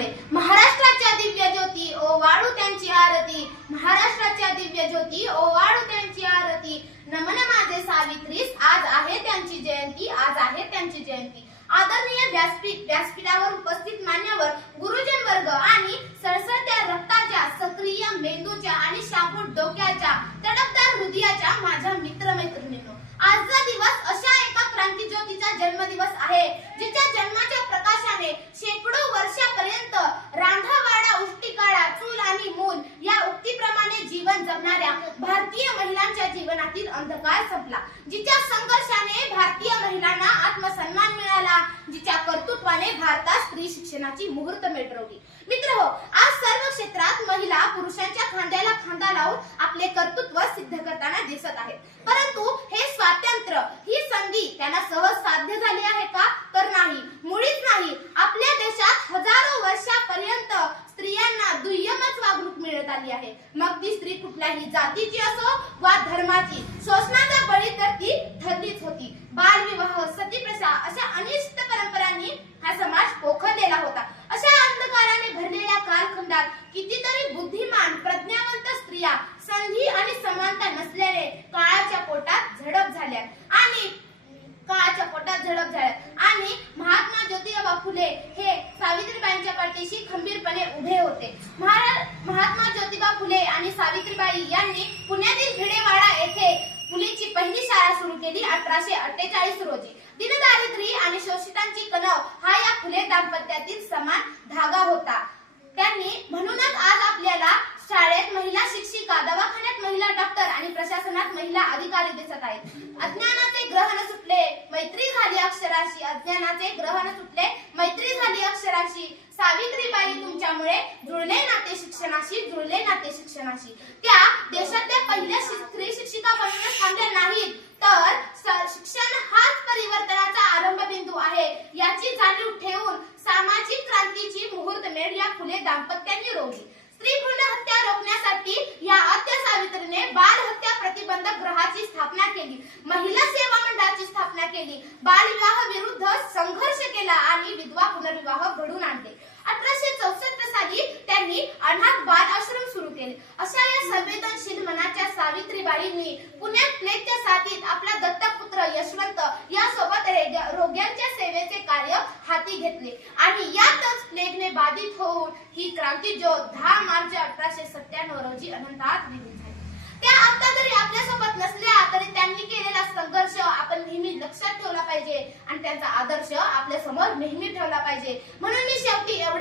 तुमच्यामुळे महाराष्ट्राच्या दिव्य ज्योती ओवाळू त्यांची आरती, महाराष्ट्राच्या दिव्य ज्योती ओवाळू त्यांची आरती. नमन माझे सावित्रीस, आज आहे त्यांची जयंती, आज आहे त्यांची जयंती. आदरणीय व्यासपीठावर उपस्थित मान्यवर गुरुजन वर्ग आणि सळसळत्या रक्ताच्या, सक्रिय मेंदूच्या आणि शाबूत डोक्याच्या, तडफदार हृदयाच्या माझ्या मित्रमैत्रिणींनो, आजचा दिवस अशा एका क्रांतिज्योतीचा जन्मदिवस आहे जिच्या जन्माच्या प्रकाशाने शेकडो वर्षापर्यंत रांधावाडा उष्टीकाळा चूल आणि मूल या उक्तीप्रमाणे जीवन जगणाऱ्या भारतीय महिलांच्या जीवनातील अंधकार संपला, जिच्या संघर्षाने भारतीय महिलांना आत्मसन्मान मिळाला, जिच्या कर्तृत्वाने भारतात स्त्री शिक्षणाची मुहूर्त मेट्रोवली. मित्रहो, आज सर्व क्षेत्रात महिला पुरुषांच्या खांद्याला खांदा लावून आपले कर्तृत्व सिद्ध करताना दिसत आहेत. परंतु हे स्वातंत्र्य, ही संधी त्यांना सहज साध्य झाली आहे का? तर नाही, मुळीच नाही. आपल्या देशात हजारो वर्षापर्यंत स्त्रियांना दुय्यमच वागणूक मिळत आली आहे. मग ती स्त्री कुठल्याही जातीची असो वा धर्माची, शोषणाचा बळी तर ती ठरलीच होती. बालविवाह, सतीप्रथा अशा अनिष्ट परंपरांनी हा समाज पोखरलेला होता. अशा अंधकाराने भरलेल्या कालखंडात कितीतरी बुद्धिमान, प्रज्ञावंत स्त्रिया संधी आणि समानता नसल्याने काळाच्या पोटात झडप झाल्या आणि महात्मा ज्योतिबा फुले हे सावित्रीबाईंच्या पाठीशी खंबीरपणे उभे होते. महात्मा ज्योतिबा फुले आणि सावित्रीबाई यांनी पुण्यातील भिडेवाडा येथे मुलींची पहिली शाळा सुरू केली 1848 रोजी. दीनदारिद्र्य आणि शोषितांची कणव हा या फुले दाम्पत्यातील समान धागा होता. त्यांनी म्हणूनच आज आपल्याला शाळेत महिला शिक्षिका, दवाखान्यात महिला डॉक्टर आणि प्रशासनात महिला अधिकारी दिसत आहेत. अज्ञानाचे ग्रहण सुटले, मैत्री झाली अक्षराशी, अज्ञानाचे ग्रहण सुटले, मैत्री झाली अक्षराशी. सावित्रीबाई तुमच्यामुळे जुळले नाते शिक्षणाशी, जुळले नाते शिक्षणाशी. त्या देशातल्या पहिल्या स्त्री शिक्षिका बनूनच थांबल्या नाहीत, तर शिक्षण हाच परिवर्तनाचा आरंभ बिंदू आहे याची जाणीव ठेवून सामाजिक क्रांतीची मुहूर्तमेढ या फुले दाम्पत्यांनी रोवली. स्त्री भ्रूण हत्या रोखण्यासाठी या आद्य सावित्रीने बाल हत्या प्रतिबंधक गृहाची स्थापना केली, महिला सेवा मंडळाची स्थापना केली, बालविवाह विरुद्ध संघर्ष केला आणि विधवा पुनर्विवाह घडून आणले. 1864 साली त्यांनी अनाथ बाल आश्रम सुरू केले. अशा या संवेदनशील मनाच्या सावित्रीबाईंनी पुण्यात प्लेगच्या साथीत आपला दत्तक पुत्र यशवंत यासोबत रोग्यांच्या सेवेचे कार्य हाती घेतले आणि यातच प्लेगने बाधित होऊन ही क्रांतिज्योत 10 मार्च 1897 रोजी अनंतात विलीन झाली. त्या आता जरी आपल्यासोबत नसल्या तरी त्यांनी केलेला संघर्ष आपण नेहमी लक्षात ठेवला पाहिजे आणि त्यांचा आदर्श आपल्या समोर नेहमी ठेवला पाहिजे. म्हणून मी शेवटी एवढं